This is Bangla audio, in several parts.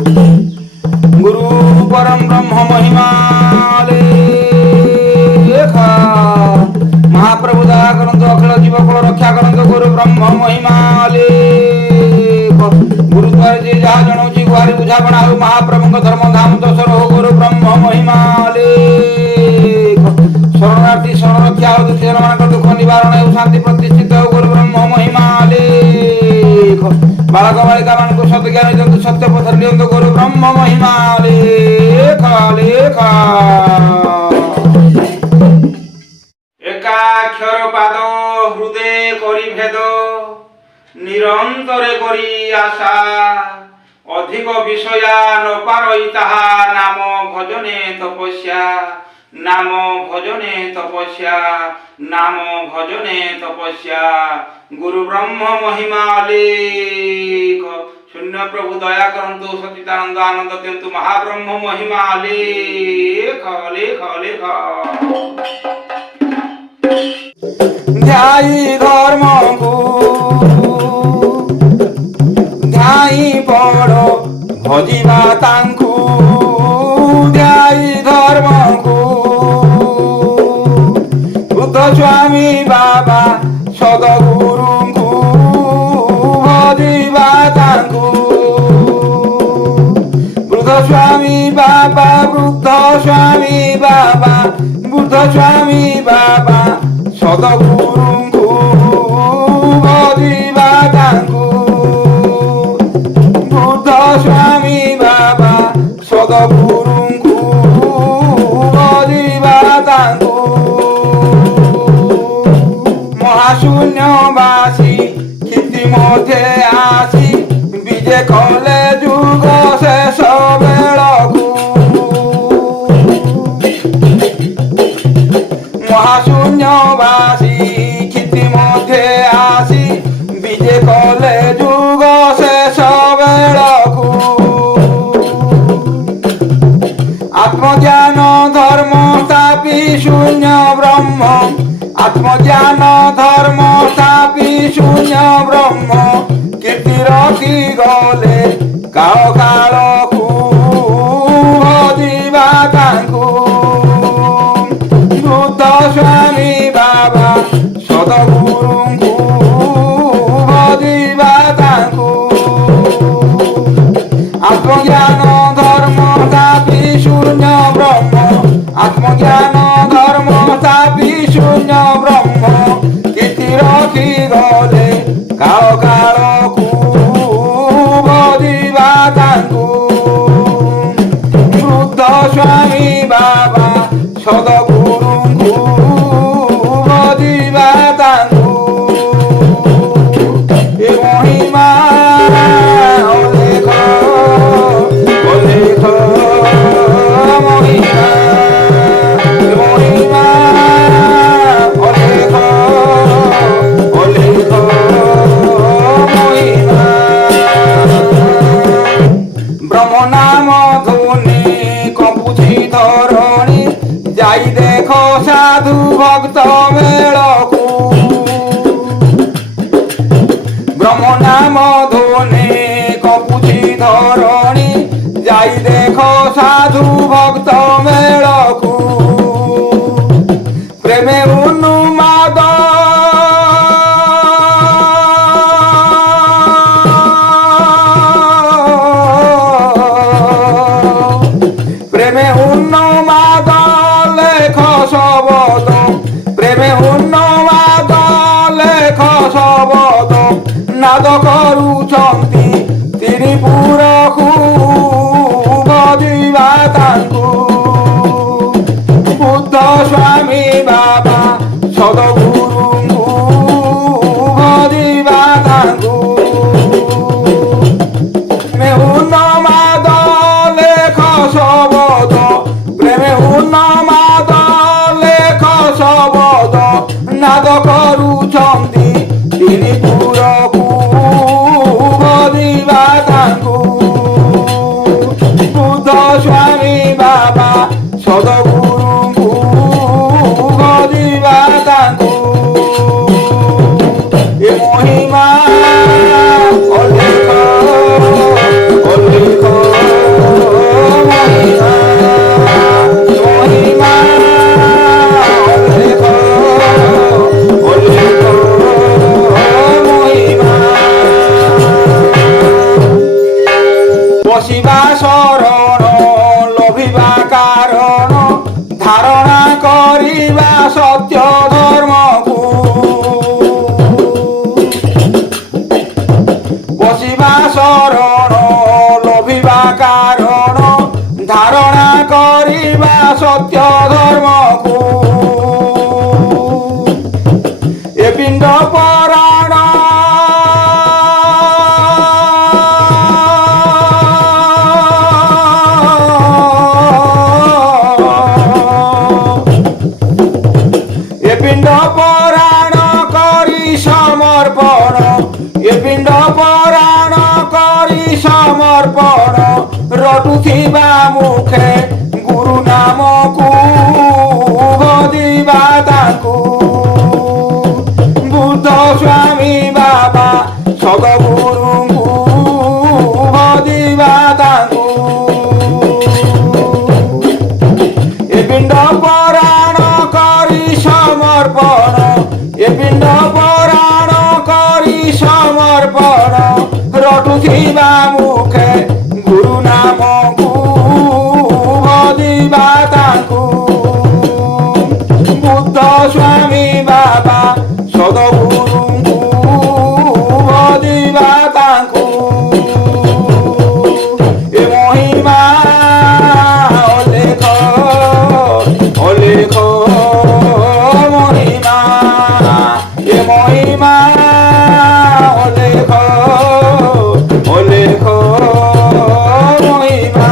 गुरु परम ब्रह्म महिमा लेखा महाप्रभु दया करंतु अखिल जीवकुल रक्षा करंतु गुरु ब्रह्म महिमा लेख गुरु द्वार जे जहा जणौची गुहारी बुझापना हो महाप्रभु धर्म धाम दशर हो गुरु ब्रह्म महिमा लेख शरणार्थी शरण रक्षा हो दुखी जनमान दुख निवारण हो शांति प्रतिष्ठित हो गुरु ब्रह्म महिमा लेख बालक बालिका मान सत ज्ञान दिंतु सत्य पथ लियंतु गुरु ब्रह्म महिमा लेख लेख एकाक्षर पाद हृदय करी भेद निरंतरे करी आशा अधिक विषया न पारई ताहा नाम भजने तपस्या नाम भजने तपस्या नाम भजने तपस्या गुरु ब्रह्म महिमा लेख शून्य प्रभु दया करंतु सचिदानंद आनंद दिंतु महाब्रह्म महिमा लेख लेख लेख ध्याई धर्म को ध्याई पड़ो भजिबा तांकु ध्याई धर्म को बुद्ध स्वामी बाबा सदगुरु को भजिबा तांकु बुद्ध स्वामी बाबा बुद्ध स्वामी बाबा सदगुरु को भजिबा तांकु बुद्ध स्वामी बाबा सदगुरु को भजिबा तांकु महाशून्यवासी कीर्ति मध्य आसी विजय कले जुग शेष बेलकु महाशून्यवासी कीर्ति मध्य आसी विजय कले जुग शेष बेलकु आत्मज्ञान धर्म स्थापी शून्य ब्रह्म आत्मज्ञान धर्म स्थापी शून्य ब्रह्म कीर्ति रखी गले काल कालकु भजिबा तांकु बुद्ध स्वामी बाबा सदगुरु को भजिबा तांकु आत्मज्ञान धर्म स्थापी शून्य ब्रह्म आत्मज्ञान धर्म स्थापी शून्य ब्रह्म कीर्ति रखी गले काल कालकु भजिबा तांकु बुद्ध स्वामी बाबा सदगुरु को भजिबा तांकु ए महिमा लेख महिमा महिमा लेख महिमा ब्रह्म नाम ध्वनि कपुछि धरणी जाई देख साधु भक्त मेलकु ब्रह्म नाम ध्वनि कपुछि धरणी जाई देख साधु भक्त मेलकु प्रेमे उन्माद प्रेमे उन्माद लेख शबद प्रेमे उन्माद लेख शबद नाद करुछन्ति त्रिपुरकु भजिबा तांकु बुद्ध स्वामी बाबा सदगुरु को भजिबा तांकु प्रेमे उन्माद लेख शबद प्रेमे उन्माद लेख शबद नाद करुछन्ति त्रिपुरकु भजिबा तांकु बुद्ध स्वामी बाबा सदगुरु को भजिबा तांकु ए महिमा लेख ପଶିବା ଶରଣ ଲୋଭିବା କାରଣ ଧାରଣା କରିବା ସତ୍ୟ ଧର୍ମକୁ ପଶିବା ଶରଣ ଲୋଭିବା କାରଣ ଧାରଣା କରିବା ସତ୍ୟ ଧର୍ମକୁ ଏ ପିଣ୍ଡ ପରାଣ ଏ ପିଣ୍ଡ ପରାଣ କରି ସମର୍ପଣ ଏ ପିଣ୍ଡ ପରାଣ କରି ସମର୍ପଣ ରଟୁଥିବା ମୁଖେ ଗୁରୁ ନାମକୁ ଭଜିବା ତାଙ୍କୁ ବୁଦ୍ଧ ସ୍ୱାମୀ ବାବା ସଦଗୁରୁଙ୍କୁ ଭଜିବା ତାଙ୍କୁ ଏ ପିଣ୍ଡ ପରାଣ କରି ସମର୍ପଣ ଏ ପିଣ୍ଡ ପରାଣ କରି ସମର୍ପଣ ରଟୁଥିବା ମୁଖେ ଗୁରୁ ନାମକୁ ଭଜିବା ତାଙ୍କୁ ବୁଦ୍ଧ ସ୍ୱାମୀ ବାବା ସଦଗୁରୁଙ୍କୁ ଭଜିବା ତାଙ୍କୁ ଏ ମହିମା ଅଲେଖ ଅଲେଖ ମହିମା ଏ ମହିମା ଅଲେଖ ଅଲେଖ ମହିମା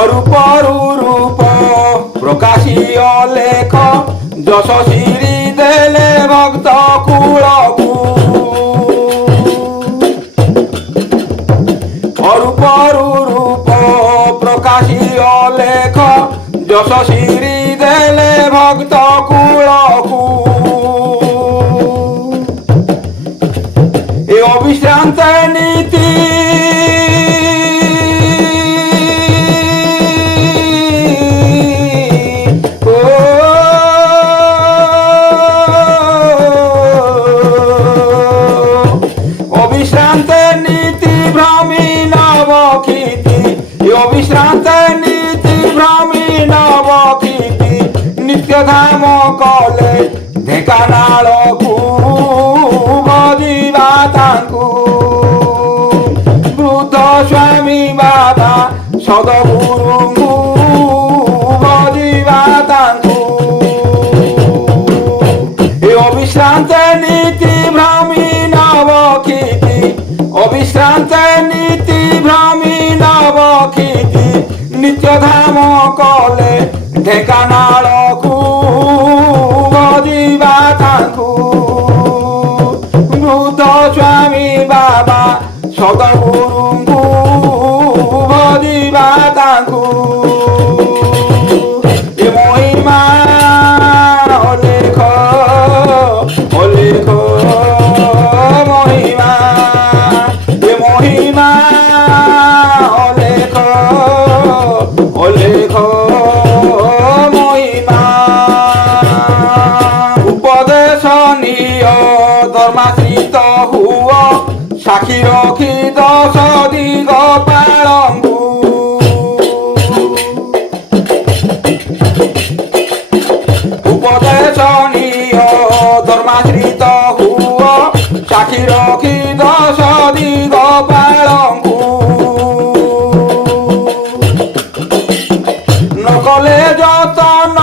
ଅରୂପରୁ ରୂପ ପ୍ରକାଶୀ ଅଲେଖ ଯଶ ଶ୍ରୀ ଦେଲେ ଭକ୍ତ କୁଳକୁ ଅରୂପରୁ ରୂପ ପ୍ରକାଶୀ ଅଲେଖ ଯଶ ଶ୍ରୀ ଦେଲେ ଭକ୍ତ କୁଳକୁ ଏ অবিশ্রান্ত নীতি অবিশ্রান্ত নীতি ভ্রমী নবকীর্তি অবিশ্রান্ত নীতি ভ্রমী নবকীর্তি নিত্যধাম কলে ঢেঙ্কানাଳକୁ ଭଜିବା ତାଙ୍କୁ ବୃଦ୍ଧ ସ୍ୱାମୀ ବାବା ସଦଗୁରୁଙ୍କୁ ଭଜିବା ତାଙ୍କୁ ଏ ଅବିଶ୍ରାନ୍ତ ନୀତି ଭ୍ରମୀ ନବକୀର୍ତ୍ତି ଅବିଶ୍ରାନ୍ତ ନୀତି ଭ୍ରମୀ ନବକୀର୍ତ୍ତି ନିତ୍ୟଧାମ କଲେ ଢେଙ୍କାନାଳକୁ ଭଜିବା ତାଙ୍କୁ ବୃଦ୍ଧ ସ୍ୱାମୀ ବାବା ସଦଗୁରୁଙ୍କୁ ଭଜିବା ତାଙ୍କୁ ଏ ମହିମା ଅଲେଖ ଅଲେଖ ମହିମା ଏ ମହିମା ଅଲେଖ ଅଲେଖ ମହିମା উপদেশ নিয় ধর্মাশ্রিত হুয় সাক্ষী রক্ষি দশ দিগ পালঙ্গু উপদেশ নিয় ধর্মাশ্রিত হুয় সাক্ষী রক্ষি দশ দিগ পালঙ্গু নকলে যতন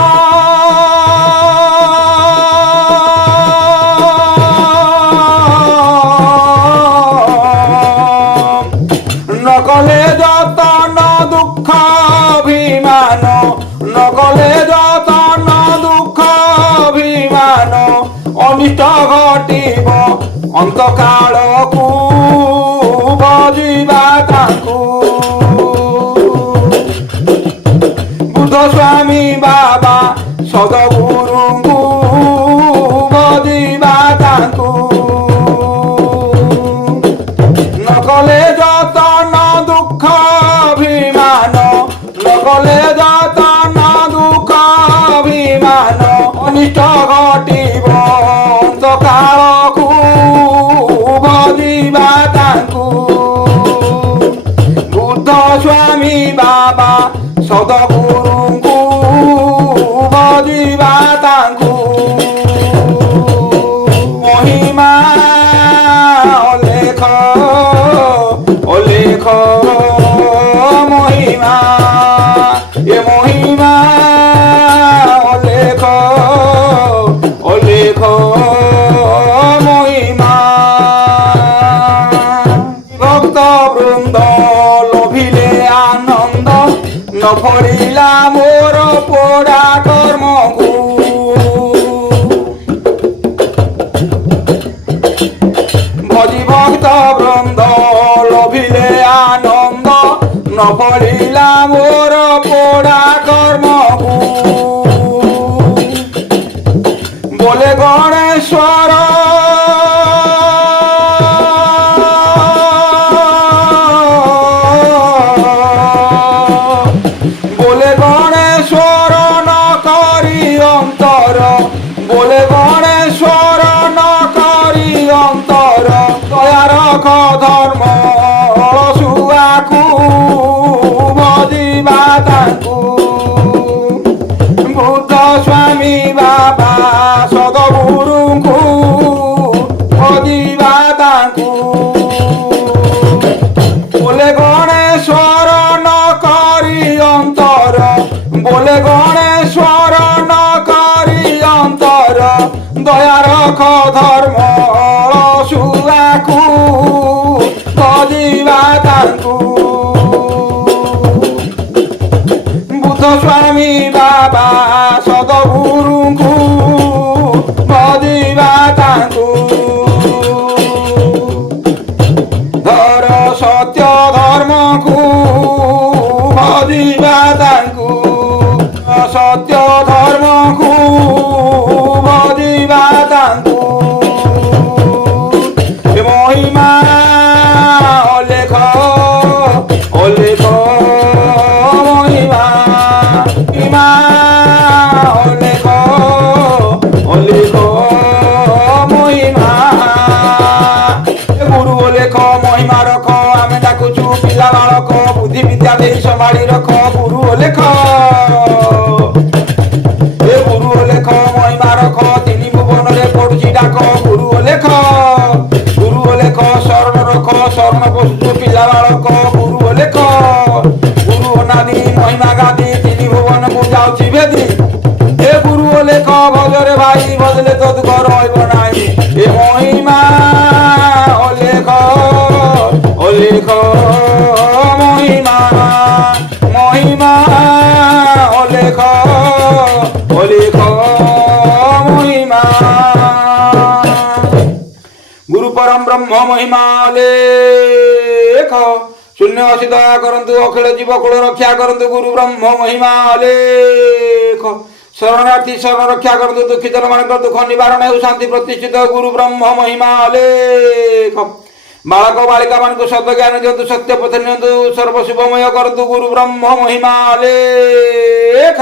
নকলে যতন দুঃখ অভিমান নকলে যতন দুঃখ অভিমান অনিষ্ট ঘটিব অন্তকালକୁ ভজিবা তাଙ୍କୁ বুদ্ধ স্বামী বাবা সদগুরুଙ୍କୁ ভজিবা তাଙ୍କୁ নকলে যতন দুঃখ অভিমান নকলে যতন দুঃখ অভিমান অনিষ্ট ঘটিব অন্তকালକୁ ভজিবা তাଙ୍କୁ ভক্ত বৃন্দ লোভিলে আনন্দ নফলিলা মোর পোড়া কর্মকু ভজি ভক্ত বৃন্দ লোভিলে আনন্দ নফলিলা মোর পোড়া কর্মকু বলে গণেশ্বর বলে গণেশ্বর ন করি অন্তর বলে গণেশ্বর ন করি অন্তর দয়া রখ ধর্ম শুয়াকু ভজিবা তাଙ୍କୁ বুদ্ধ স্বামী বাবা সদগুরুଙ୍କୁ ভজিবা তাଙ୍କୁ বলে গণেশ্বর ন করি অন্তর বলে গণেশ্বর ন করি অন্তর দয়া রখ ধর্ম শুয়াকু ভজিবা তাଙ୍କୁ বুদ্ধ স্বামী বাবা সদগুরুଙ୍କୁ ভজিবা তাଙ୍କୁ ধর সত্য ধর্মକୁ ভজিবা ତାଙ୍କୁ ସତ୍ୟ ଧର୍ମକୁ ଭଜିବା ତାଙ୍କୁ ମହିମା ଅଲେଖ ଅଲେଖ ମହିମା ମହିମା ଅଲେଖ ଅଲେଖ ମହିମା গুরু লেখ মহিমা রখ আমি ডাকুছু পিলা বালক বুদ্ধি বিদ্যা দেই সম্ভাড়ি রখ গুরু লেখ এ গুরু লেখ মহিমা রখ তিনি ভুবନରେ পড়ুছি ডাক গুরু লেখ শরণ রখ শরণ বসুছু পিলা বালক গুরু লেখ গুরু অনাদি মহিমা গাদি তিনি ভুবনকু যাଉଛି বেদি এ গুরু লেখ ভজরে ভাই ভজলে তো দুঃখ রহিব নাই এ মহিমা অলেখ অলেখ মহিমা মহিমা অলেখ অলেখ মহিমা গুরু পরম ব্রহ্ম মহিমা অলেখ শূন্য অসি দয়া করন্তু অখিল জীবকুল রক্ষা করন্তু গুরু ব্রহ্ম মহিমা অলেখ শরণার্থী শরণ রক্ষা করন্তু দুঃখিত ମାନଙ୍କର ଦୁଃଖ ନିବାରଣ ହେଉ ଶାନ୍ତି ପ୍ରତିଷ୍ଠିତ ଗୁରୁ ବ୍ରହ୍ମ ମହିମା ଅଲେଖ ବାଳକ ବାଳିକା ମାନଙ୍କୁ ସଦ୍ଜ୍ଞାନ ଦିଅନ୍ତୁ ସତ୍ୟ ପଥ ନିଅନ୍ତୁ ସର୍ବ ଶୁଭମୟ କରନ୍ତୁ ଗୁରୁ ବ୍ରହ୍ମ ମହିମା ଅଲେଖ।